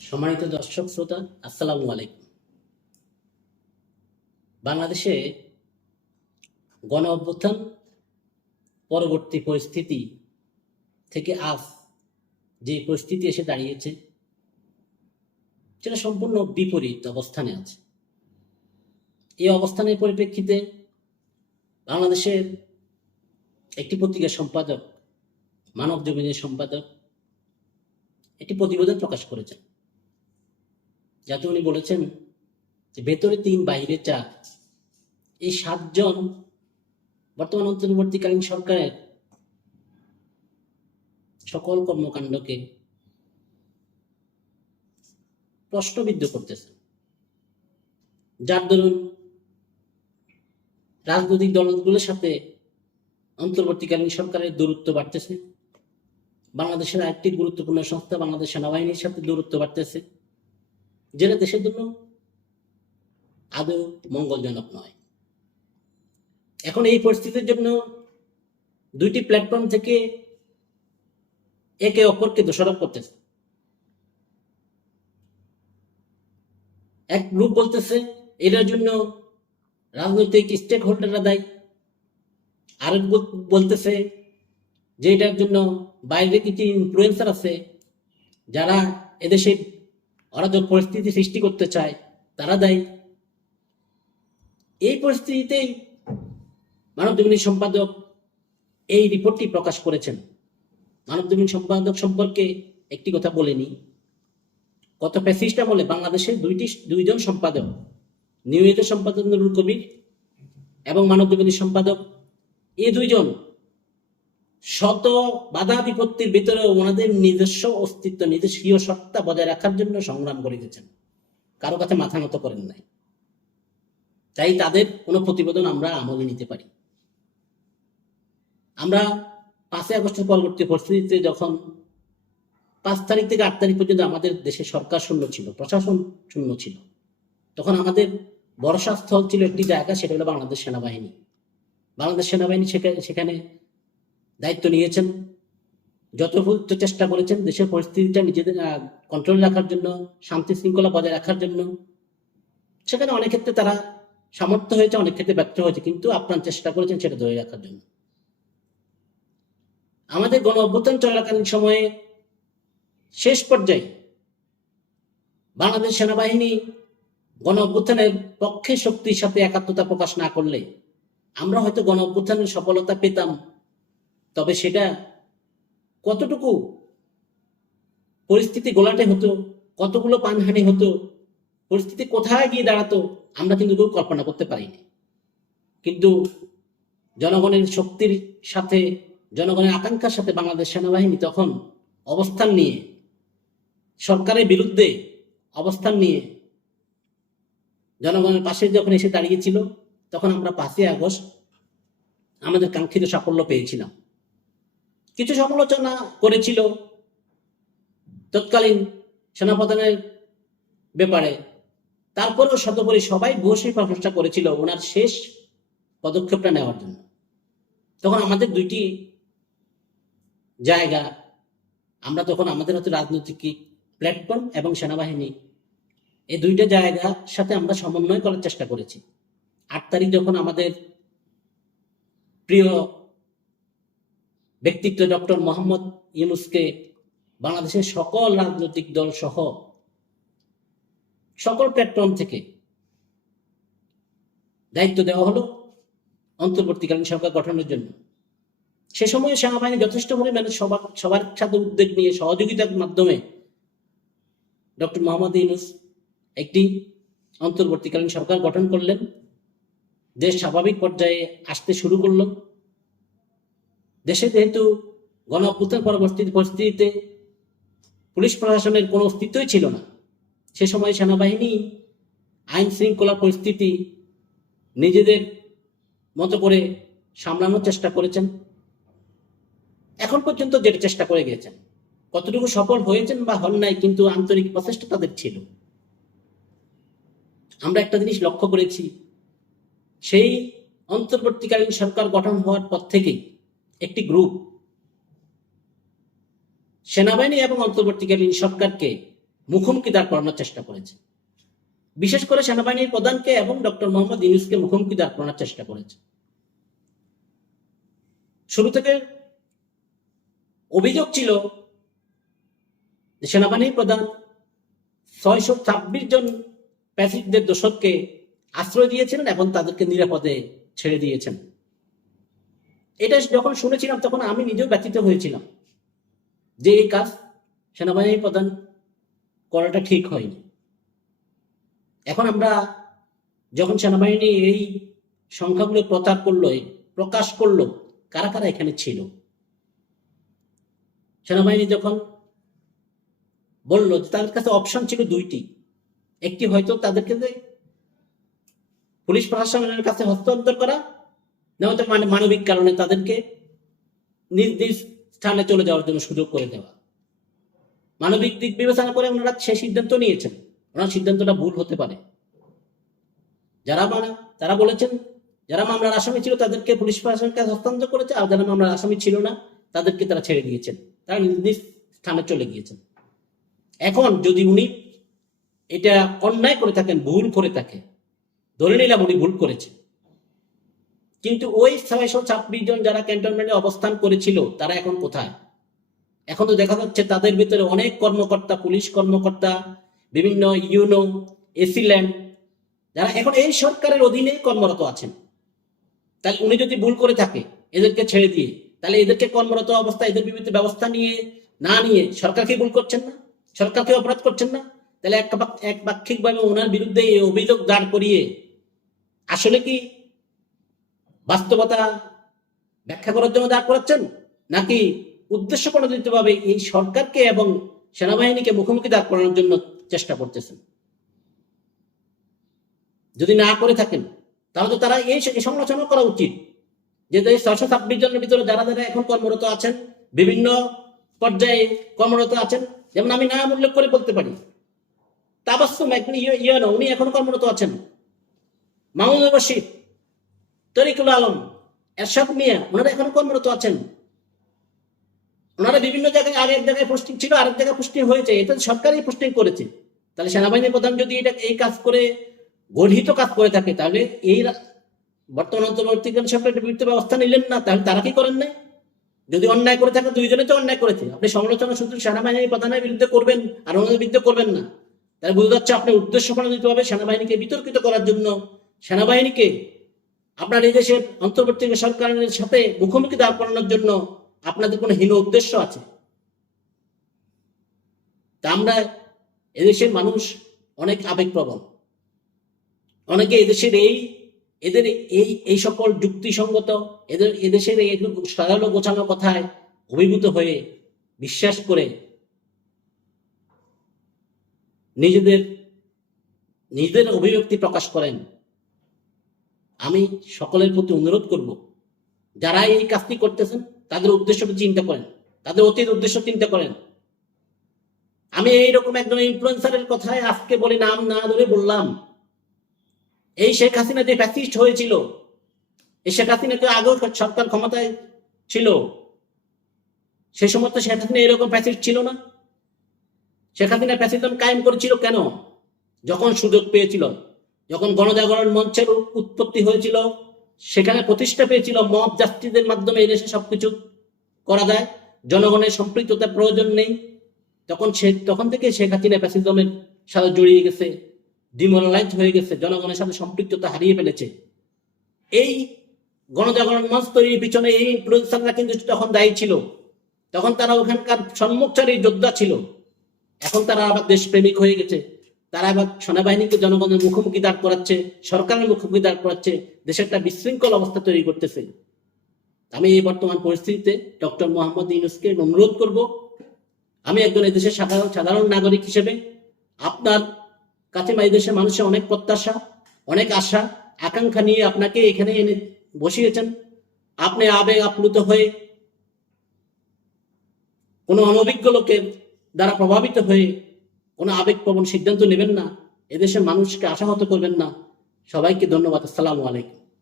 সম্মানিত দর্শক শ্রোতা, আসসালামু আলাইকুম। বাংলাদেশে গণ অভ্যুত্থান পরবর্তী পরিস্থিতি থেকে আজ যে পরিস্থিতি এসে দাঁড়িয়েছে, সেটা সম্পূর্ণ বিপরীত অবস্থানে আছে। এই অবস্থানের পরিপ্রেক্ষিতে বাংলাদেশের একটি পত্রিকার সম্পাদক মানব জমিনের সম্পাদক, একটি প্রতিবেদন প্রকাশ করেছেন। যাতে উনি বলেছেন যে ভেতরে তিন বাইরে চার। এই সাতজন বর্তমান অন্তর্বর্তীকালীন সরকারের সকল কর্মকাণ্ডকে প্রশ্নবিদ্ধ করতেছে। যার দরুন রাজনৈতিক দলগুলোর সাথে অন্তর্বর্তীকালীন সরকারের দূরত্ব বাড়তেছে। বাংলাদেশের আরেকটি গুরুত্বপূর্ণ সংস্থা বাংলাদেশ সেনাবাহিনীর সাথে দূরত্ব বাড়তেছে। যেটা দেশের জন্য আদৌ মঙ্গলজনক নয়। এখন এই পরিস্থিতির জন্য দুইটি প্ল্যাটফর্ম থেকে একে অপরকে দোষারোপ করতেছে। এক গ্রুপ বলতেছে, এটার জন্য রাজনৈতিক স্টেক হোল্ডাররা দায়ী। আরেক বলতেছে যে এটার জন্য বাইরে কিছু ইনফ্লুয়েন্সার আছে, যারা এদেশে অরাজক পরিস্থিতি সৃষ্টি করতে চায়, তারা দায়ী। এই পরিস্থিতিতেই মানবজমিনী সম্পাদক এই রিপোর্টটি প্রকাশ করেছেন। মানবজমিন সম্পাদক সম্পর্কে একটি কথা বলেনি। গত ফ্যাসিস্ট আমলে বাংলাদেশে দুইটি, দুইজন সম্পাদক, নিয়মিত সম্পাদক নুরুল কবির এবং মানবজমিনী সম্পাদক, এই দুইজন শত বাধা বিপত্তির ভিতরে ওনাদের নিজস্ব অস্তিত্ব নিজস্বীয় সত্তা বজায় রাখার জন্য সংগ্রাম করে গেছেন। কারও কাছে মাথা নত করেন নাই। তাই তাদের কোনো প্রতিবেদন আমরা আমলে নিতে পারি। আমরা পাঁচই আগস্টের পরবর্তী পরিস্থিতিতে যখন পাঁচ তারিখ থেকে আট তারিখ পর্যন্ত আমাদের দেশে সরকার শূন্য ছিল, প্রশাসন শূন্য ছিল, তখন আমাদের ভরসা স্থল ছিল একটি জায়গা, সেটা হলো বাংলাদেশ সেনাবাহিনী। বাংলাদেশ সেনাবাহিনী সেখানে দায়িত্ব নিয়েছেন। যথোপযুক্ত চেষ্টা করেছেন, দেশের পরিস্থিতিটা নিজেদের কন্ট্রোল রাখার জন্য, শান্তি শৃঙ্খলা বজায় রাখার জন্য। সেখানে অনেক ক্ষেত্রে তারা সামর্থ্য হয়েছে, অনেক ক্ষেত্রে ব্যর্থ হয়েছে, কিন্তু আপ্রাণ চেষ্টা করেছেন সেটা ধরে রাখার জন্য। আমাদের গণ অভ্যুত্থান চলাকালীন সময়ে শেষ পর্যায়ে বাংলাদেশ সেনাবাহিনী গণ অভ্যুত্থানের পক্ষে শক্তির সাথে একাত্মতা প্রকাশ না করলে আমরা হয়তো গণ অভ্যুত্থানের সফলতা পেতাম তবে সেটা কতটুকু পরিস্থিতি গোলাটে হতো, কতগুলো পানহানি হতো, পরিস্থিতি কোথায় গিয়ে দাঁড়াতো, আমরা কিন্তু কেউ কল্পনা করতে পারিনি। কিন্তু জনগণের শক্তির সাথে, জনগণের আকাঙ্ক্ষার সাথে বাংলাদেশ সেনাবাহিনী তখন অবস্থান নিয়ে, সরকারের বিরুদ্ধে অবস্থান নিয়ে জনগণের পাশে যখন এসে দাঁড়িয়েছিল, তখন আমরা পাঁচই আগস্ট আমাদের কাঙ্ক্ষিত সাফল্য পেয়েছিলাম। কিছু সমালোচনা করেছিল তৎকালীন সেনাপ্রধানের ব্যাপারে। তারপরেও শতপরি সবাই ভূয়সী প্রশংসা করেছিল ওনার শেষ পদক্ষেপটা নেওয়ার জন্য। তখন আমাদের দুইটি জায়গা, আমরা তখন আমাদের হচ্ছে রাজনৈতিক প্ল্যাটফর্ম এবং সেনাবাহিনী, এই দুইটা জায়গার সাথে আমরা সমন্বয় করার চেষ্টা করেছি। আট তারিখ যখন আমাদের প্রিয় ব্যক্তিত্ব ডক্টর মোহাম্মদ ইউনুসকে বাংলাদেশের সকল রাজনৈতিক দল সহ সকল প্ল্যাটফর্ম থেকে দায়িত্ব দেওয়া হলো অন্তর্বর্তীকালীন সরকার গঠনের জন্য। সে সময় সেনাবাহিনী যথেষ্ট পরিমাণে সবার সবার সাথে উদ্যোগ নিয়ে সহযোগিতার মাধ্যমে ডক্টর মোহাম্মদ ইউনুস একটি অন্তর্বর্তীকালীন সরকার গঠন করলেন। দেশ স্বাভাবিক পর্যায়ে আসতে শুরু করল। দেশে যেহেতু গণ অভ্যুত্থান পরবর্তী পরিস্থিতিতে পুলিশ প্রশাসনের কোনো অস্তিত্বই ছিল না, সে সময় সেনাবাহিনী আইন শৃঙ্খলা পরিস্থিতি নিজেদের মতো করে সামলানোর চেষ্টা করেছেন। এখন পর্যন্ত যেটা চেষ্টা করে গিয়েছেন, কতটুকু সফল হয়েছেন বা হন নাই কিন্তু আন্তরিক প্রচেষ্টা তাদের ছিল। আমরা একটা জিনিস লক্ষ্য করেছি, সেই অন্তর্বর্তীকালীন সরকার গঠন হওয়ার পর থেকেই একটি গ্রুপ সেনাবাহিনী এবং অন্তর্বর্তীকালীন সরকারকে মুখোমুখি দাঁড় করানোর চেষ্টা করেছে। বিশেষ করে সেনাবাহিনীর প্রধানকে এবং ডক্টর মোহাম্মদ ইউনুসকে মুখোমুখি দাঁড় করানোর চেষ্টা করেছে। শুরু থেকে অভিযোগ ছিল সেনাবাহিনীর প্রধান ছয়শো ছাব্বিশ জন প্যাসিফিকদের দোষককে আশ্রয় দিয়েছিলেন এবং তাদেরকে নিরাপদে ছেড়ে দিয়েছেন। এটা যখন শুনেছিলাম, তখন আমি নিজেও ব্যথিত হয়েছিলাম যে এই কাজ সেনাবাহিনী প্রধান করাটা ঠিক হয়নি। এখন আমরা যখন সেনাবাহিনী এই সংখ্যাগুলো প্রচার করল প্রকাশ করল, কারা কারা এখানে ছিল? সেনাবাহিনী যখন বলল তাদের কাছে অপশন ছিল দুইটি। একটি হয়তো তাদেরকে পুলিশ প্রশাসনের কাছে হস্তান্তর করা নয়তো মানে মানবিক কারণে তাদেরকে নিজ স্থানে চলে যাওয়ার জন্য সুযোগ করে দেওয়া। মানবিক দিক বিবেচনা করে ওনারা সেই সিদ্ধান্ত নিয়েছেন। ওনার সিদ্ধান্তটা ভুল হতে পারে। যারা মানে তারা বলেছেন, যারা মামলার আসামি ছিল তাদেরকে পুলিশ প্রশাসনের কাছে হস্তান্তর করেছে, আর যারা মামলার আসামি ছিল না, তাদেরকে তারা ছেড়ে দিয়েছেন। তারা নিজ স্থানে চলে গিয়েছেন। এখন যদি উনি এটা অন্যায় করে থাকেন, ভুল করে থাকে, ধরে নিলাম উনি ভুল করেছেন। কিন্তু ওই ছয়শো ছাব্বিশ জন যারা ক্যান্টনমেন্টে অবস্থান করেছিল, তারা এখন কোথায়? এখন তো দেখা যাচ্ছে তাদের ভিতরে অনেক কর্মকর্তা, পুলিশ কর্মকর্তা, বিভিন্ন ইউনো, এসিল্যান্ড, যারা এখন এই সরকারের অধীনে কর্মরত আছেন। তাহলে উনি যদি ভুল করে থাকে, এদেরকে ছেড়ে দিয়ে, তাহলে এদেরকে কর্মরত অবস্থা এদের বিরুদ্ধে ব্যবস্থা নিয়ে, না নিয়ে সরকারকে ভুল করছেন না? সরকারকে অপরাধ করছেন না? তাহলে এক বাক্ষিকভাবে ওনার বিরুদ্ধে এই অভিযোগ দাঁড় করিয়ে, আসলে কি বাস্তবতা ব্যাখ্যা করার জন্য দাঁড় করাচ্ছেন নাকি উদ্দেশ্য প্রণোদিতভাবে এই সরকারকে এবং সেনাবাহিনীকে মুখোমুখি দাঁড় করানোর জন্য চেষ্টা করতেছেন? যদি না করে থাকেন, তাহলে তো তারা এই সমালোচনা করা উচিত যে ছয়শো ছাব্বিশ জনের ভিতরে যারা যারা এখন কর্মরত আছেন, বিভিন্ন পর্যায়ে কর্মরত আছেন, যেমন আমি নাম উল্লেখ করে বলতে পারি তাবাসুম একদিন ইয়ে না উনি এখন কর্মরত আছেন। মামুন রশিদ তরিকুল আলম, এরশাদ মিয়া, ওনারা এখন কর্মরত আছেন। ওনারা বিভিন্ন জায়গায় আগে এক জায়গায় পোস্টিং ছিল, আরেক জায়গায় পোস্টিং হয়েছে। এটা সরকারই পোস্টিং করেছে। তাহলে সেনাবাহিনীর প্রধান যদি এটা এই কাজ করে গঠিত কাজ করে থাকে, তাহলে এই বর্তমান বিরুদ্ধে ব্যবস্থা নিলেন না, তাহলে তারা কি করেন নাই? যদি অন্যায় করে থাকে দুইজনে তো অন্যায় করেছে। আপনি সমালোচনা শুধু সেনাবাহিনীর প্রধানের বিরুদ্ধে করবেন, আর ওনাদের বিরুদ্ধে করবেন না। তাহলে বোঝা যাচ্ছে আপনি উদ্দেশ্য প্রণোদিত হবে, সেনাবাহিনীকে বিতর্কিত করার জন্য, সেনাবাহিনীকে আপনার এই দেশের অন্তর্বর্তী সরকারের সাথে মুখোমুখি দাঁড় করানোর জন্য আপনাদের কোনো হীন উদ্দেশ্য আছে? তা আমরা এদেশের মানুষ অনেক আবেগপ্রবণ। অনেকে এদেশের এই, এদের এই এই সকল যুক্তিসঙ্গত, এদের, এদেশের এই সাজানো গোছানো কথায় অভিভূত হয়ে বিশ্বাস করে নিজেদের নিজেদের অভিব্যক্তি প্রকাশ করেন। আমি সকলের প্রতি অনুরোধ করব, যারা এই কাজটি করতেছেন, তাদের উদ্দেশ্যটা চিন্তা করেন, তাদের অতীত উদ্দেশ্য চিন্তা করেন। আমি এইরকম একজন ইনফ্লুয়েন্সারের কথায় আজকে বলে, নাম না ধরে বললাম। এই শেখ হাসিনা যে প্যাসিস্ট হয়েছিল, এই শেখ হাসিনা তো আগেও সরকার ক্ষমতায় ছিল। সে সময় তো শেখ হাসিনা এরকম প্যাসিস্ট ছিল না। শেখ হাসিনা ফ্যাসিজম কায়েম করেছিল কেন? যখন সুযোগ পেয়েছিল। যখন গণজাগরণ মঞ্চের উৎপত্তি হয়েছিল, সেখানে প্রতিষ্ঠা পেয়েছিল মব জাস্টিসের মাধ্যমে এদেশে সবকিছু করা যায়। জনগণের সম্পৃক্ততার প্রয়োজন নেই। তখন সে, তখন থেকে শেখ হাসিনা ফ্যাসিজমের সাথে জড়িয়ে গেছে ডিমোরালাইজ হয়ে গেছে, জনগণের সাথে সম্পৃক্ততা হারিয়ে ফেলেছে। এই গণজাগরণ মঞ্চ তৈরির পিছনে এই ইনফ্লুয়েন্সাররা কিন্তু তখন দায়ী ছিল। তখন তারা ওখানকার সম্মুখচারী যোদ্ধা ছিল। এখন তারা আবার দেশপ্রেমিক হয়ে গেছে। তারা এবার সেনাবাহিনীকে জনগণের মুখোমুখি দাঁড় করাচ্ছে, সরকারের মুখোমুখি দাঁড় করাচ্ছে দেশে একটা বিশৃঙ্খল অবস্থা তৈরি করতেছে। আমি এই বর্তমান পরিস্থিতিতে ডক্টর মোহাম্মদ ইউনুসকে অনুরোধ করব, আমি একজন এদেশের সাধারণ সাধারণ নাগরিক হিসেবে, আপনার কাছে এই দেশের মানুষের অনেক প্রত্যাশা, অনেক আশা, আকাঙ্ক্ষা নিয়ে আপনাকে এখানে এনে বসিয়েছেন। আপনি আবেগ আপ্লুত হয়ে কোনো অনভিজ্ঞ লোকের দ্বারা প্রভাবিত হয়ে কোনো আবেগপ্রবণ সিদ্ধান্ত নেবেন না। এদেশের মানুষকে আশাহত করবেন না। সবাইকে ধন্যবাদ। আসসালামু আলাইকুম।